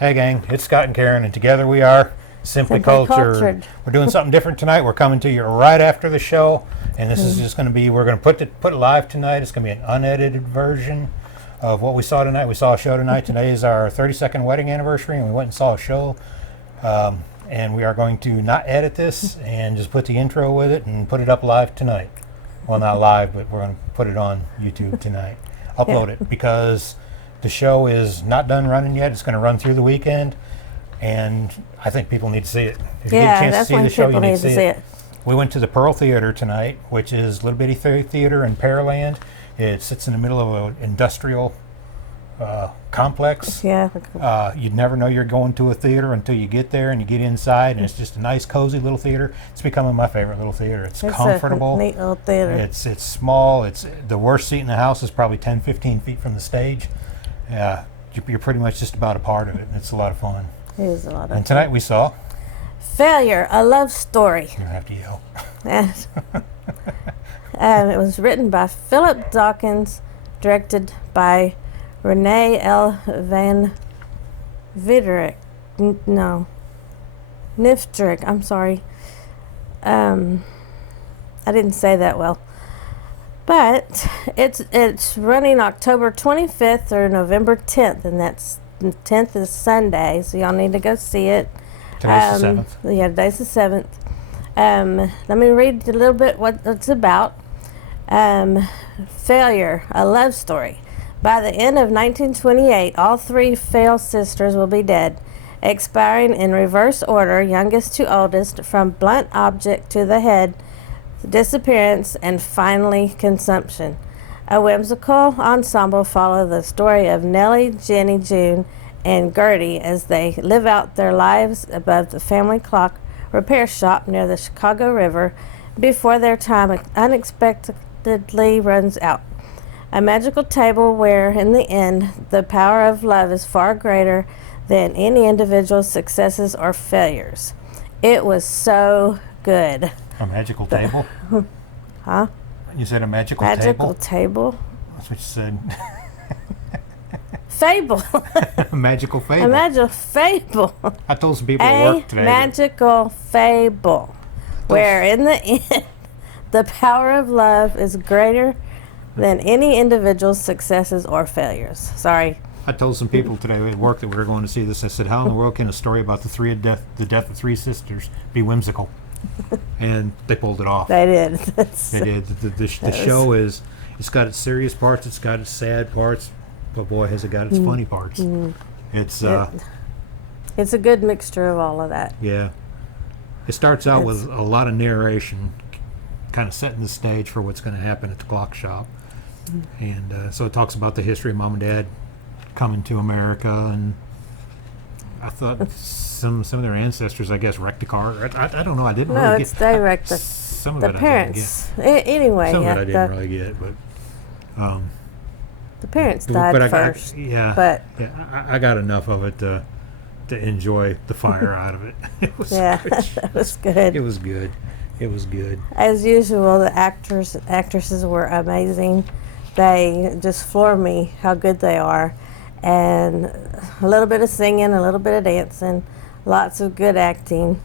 Hey gang, it's Scott and Karen, and together we are Simply Cultured. We're doing something different tonight. We're coming to you right after the show, and this is just going to be, we're going to put it live tonight. It's going to be an unedited version of what we saw tonight. We saw a show tonight. Today is our 32nd wedding anniversary, and we went and saw a show. And we are going to not edit this and just put the intro with it and put it up live tonight. Well, not live, but we're going to put it on YouTube tonight. Upload it because the show is not done running yet. It's going to run through the weekend, and I think people need to see it. If you get a chance to see the show, you need to see it. We went to the Pearl Theater tonight, which is a little bitty theater in Pearland. It sits in the middle of an industrial complex. Yeah. You'd never know you're going to a theater until you get there and you get inside, and it's just a nice, cozy little theater. It's becoming my favorite little theater. It's comfortable. A neat little theater. It's small. It's the worst seat in the house is probably 10, 15 feet from the stage. You're pretty much just about a part of it. It's a lot of fun. It is a lot of fun. And tonight we saw Failure, a Love Story. You don't have to yell. It was written by Philip Dawkins, directed by Renee L. Van Viderick. Niftrick. I'm sorry. I didn't say that well. But it's running October 25th through November 10th, and that's the 10th is Sunday, so y'all need to go see it. Today's the 7th. Yeah, today's the 7th. Let me read a little bit what it's about. Failure, a love story. By the end of 1928, all three Fail sisters will be dead, expiring in reverse order, youngest to oldest, from blunt object to the head, disappearance, and finally consumption. A whimsical ensemble follow the story of Nellie, Jenny, June, and Gertie as they live out their lives above the family clock repair shop near the Chicago River before their time unexpectedly runs out. A magical table where, in the end, the power of love is far greater than any individual's successes or failures. It was so good. A magical table? Huh? You said a magical table? Magical table? That's what you said. Fable. A magical fable. A magical fable. I told some people at work today. A magical fable. Where, in the end, the power of love is greater than any individual's successes or failures. Sorry. I told some people today at work that we were going to see this. I said, how in the world can a story about the death of three sisters be whimsical? And they pulled it off. They did. They did. The show is, it's got its serious parts, it's got its sad parts, but boy, has it got its funny parts. It's a good mixture of all of that. Yeah. It starts out with a lot of narration, kind of setting the stage for what's going to happen at the clock shop. And so it talks about the history of Mom and Dad coming to America, and I thought some of their ancestors, I guess, wrecked the car. I don't know. I didn't really get. No, they wrecked some of the it parents. I didn't get. Anyway, some of it I didn't really get, but the parents died first. I got enough of it to enjoy the fire out of it. It was that was good. It was good. It was good. As usual, the actresses were amazing. They just floor me how good they are. And a little bit of singing, a little bit of dancing, lots of good acting.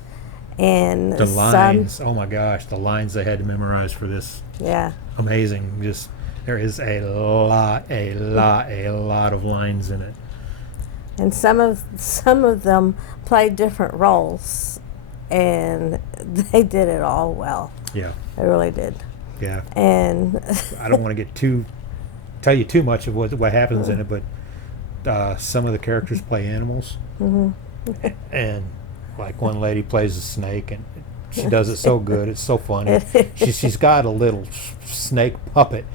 And the lines, oh my gosh, the lines they had to memorize for this. Yeah. Amazing. Just, there is a lot of lines in it. And some of them played different roles, and they did it all well. Yeah. They really did. Yeah. And I don't want to tell you too much of what happens in it, but some of the characters play animals. And like one lady plays a snake, and she does it so good. It's so funny. She's got a little snake puppet,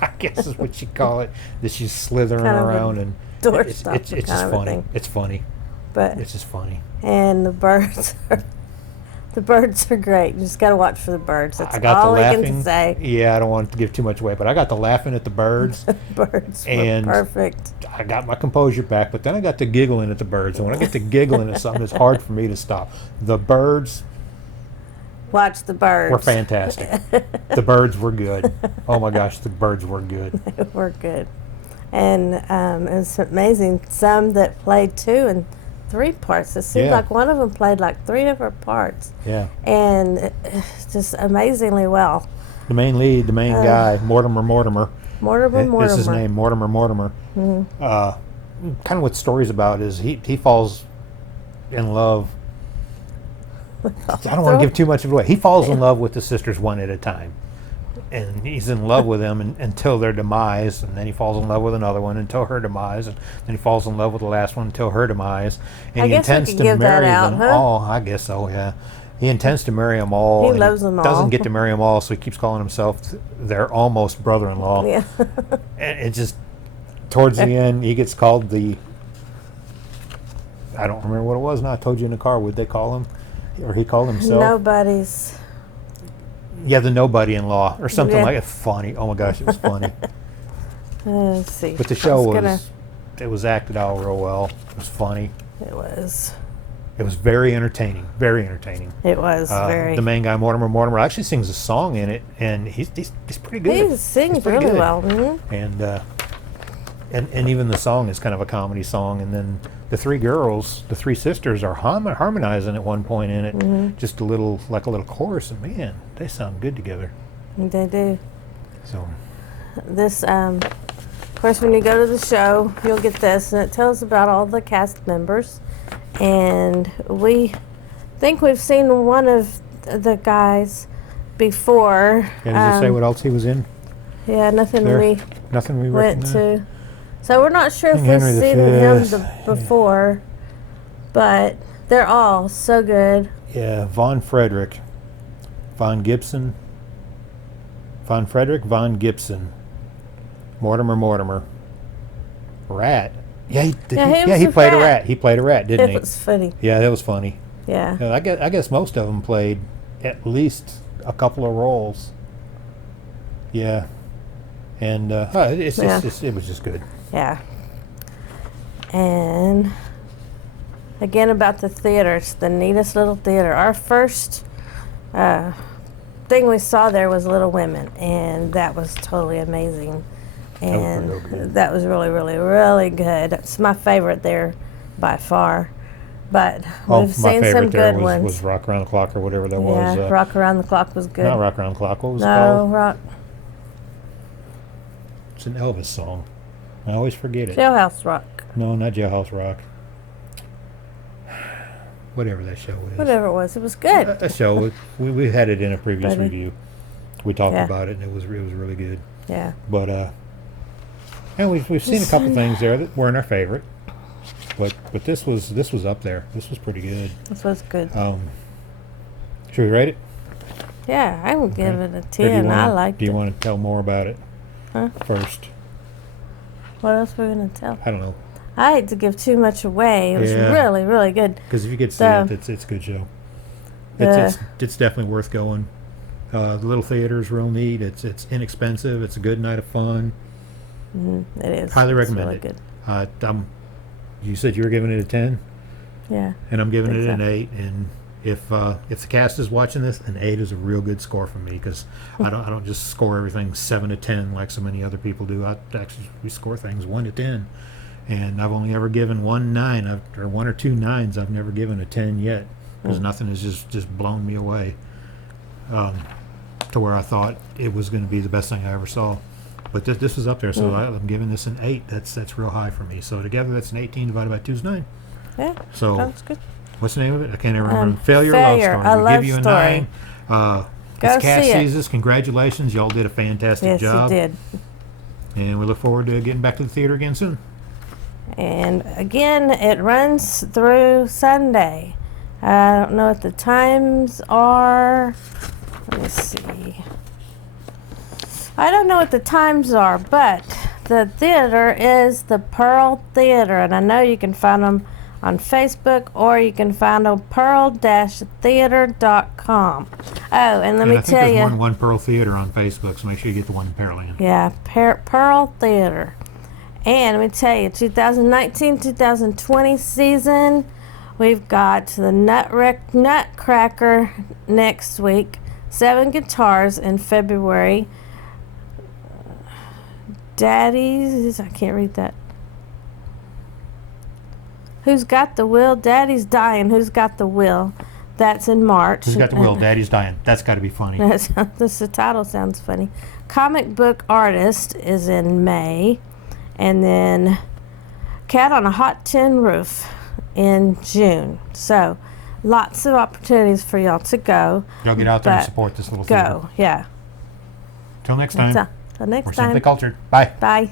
I guess is what you call it, that she's slithering around, and it's just funny. It's funny. But it's just funny. And the birds are great. You just got to watch for the birds. That's all I can say. Yeah, I don't want to give too much away, but I got to laughing at the birds. The birds were perfect. I got my composure back, but then I got to giggling at the birds. And when I get to giggling at something, it's hard for me to stop. The birds. Watch the birds. Were fantastic. The birds were good. Oh my gosh, the birds were good. They were good. And it's amazing. Some that played 2 and 3 parts. It seemed like one of them played like 3 different parts. Yeah. And just amazingly well. The main lead, the main guy, Mortimer. Mortimer. This is his name, Mortimer. Mm-hmm. Kind of what the story's about is he falls in love. I don't want to give too much of it away. He falls in love with the sisters one at a time. And he's in love with them until their demise, and then he falls in love with another one until her demise, and then he falls in love with the last one until her demise. And he intends to marry them all. I guess so, yeah. He intends to marry them all. He loves them all. Doesn't get to marry them all, so he keeps calling himself their almost brother-in-law. Yeah. And it just, towards the end, he gets called the, I don't remember what it was now. I told you in the car, would they call him? Or he called himself? Nobody's. Yeah, the nobody-in-law or something like that. Funny. Oh my gosh, it was funny. Let's see. But the show it was acted out real well. It was funny. It was. It was very entertaining. Very entertaining. It was very. The main guy, Mortimer, actually sings a song in it, and he's pretty good. He sings really well. Mm-hmm. And even the song is kind of a comedy song, and then the 3 girls, the 3 sisters, are harmonizing at one point in it, just a little chorus, and man, they sound good together. They do. So this, of course, when you go to the show, you'll get this, and it tells about all the cast members, and we think we've seen one of the guys before. And does it say what else he was in? Yeah, nothing we went to. So we're not sure if we've seen him before, but they're all so good. Yeah, Von Frederick, Von Gibson, Mortimer, Rat. Yeah, he played a rat. He played a rat, didn't he? It was funny. Yeah, that was funny. Yeah. I guess most of them played at least a couple of roles. Yeah, and it was just good. Yeah. And again about the theater, it's the neatest little theater. Our first thing we saw there was Little Women, and that was totally amazing. And that was really, really, really good. It's my favorite there by far. But we've seen some good ones. Was Rock Around the Clock or whatever that was. Yeah, Rock Around the Clock was good. Not Rock Around the Clock. What was it called? Rock. It's an Elvis song. I always forget it. Jailhouse Rock. No, not Jailhouse Rock. Whatever that show is. Whatever it was good. A show. We had it in a previous review. We talked about it, and it was really good. Yeah. But and we've seen a couple things there that weren't our favorite. But this was up there. This was pretty good. This was good. Should we rate it? Yeah, I would give it a 10. I liked it. Do you want to tell more about it? Huh? First. What else were we going to tell? I don't know. I hate to give too much away. It was really, really good. Because if you get to see it, it's a good show. It's definitely worth going. The little theater is real neat. It's inexpensive. It's a good night of fun. Mm-hmm. It is. Highly recommend it. Good. You said you were giving it a 10? Yeah. And I'm giving it an 8. And if the cast is watching this, an 8 is a real good score for me, because I don't just score everything 7 to 10 like so many other people do. We score things 1 to 10, and I've only ever given 1 9 or 1 or 2 9s. I've never given a 10 yet, because nothing has just blown me away to where I thought it was going to be the best thing I ever saw. But this was up there, so I'm giving this an 8. That's real high for me. So together, that's an 18 divided by 2 is 9. Yeah. So sounds good. What's the name of it? I can't even remember. Failure, Love Story. We give you a 9. This cast sees us. Congratulations. Y'all did a fantastic job. Yes, you did. And we look forward to getting back to the theater again soon. And again, it runs through Sunday. I don't know what the times are. Let me see. I don't know what the times are, but the theater is the Pearl Theater, and I know you can find them on Facebook, or you can find them pearl-theater.com. Oh, and let me tell you. There's one Pearl Theater on Facebook, so make sure you get the one in Pearland. Yeah, Pearl Theater. And let me tell you, 2019-2020 season, we've got the Nutcracker next week, 7 guitars in February, Daddy's, I can't read that. Who's Got the Will? Daddy's Dying. Who's Got the Will? That's in March. Who's Got the Will? Daddy's Dying. That's got to be funny. The title sounds funny. Comic Book Artist is in May. And then Cat on a Hot Tin Roof in June. So lots of opportunities for y'all to go. Y'all get out there and support this little theater. Go, yeah. Till next time. Till next We're time. Simply Cultured. Bye. Bye.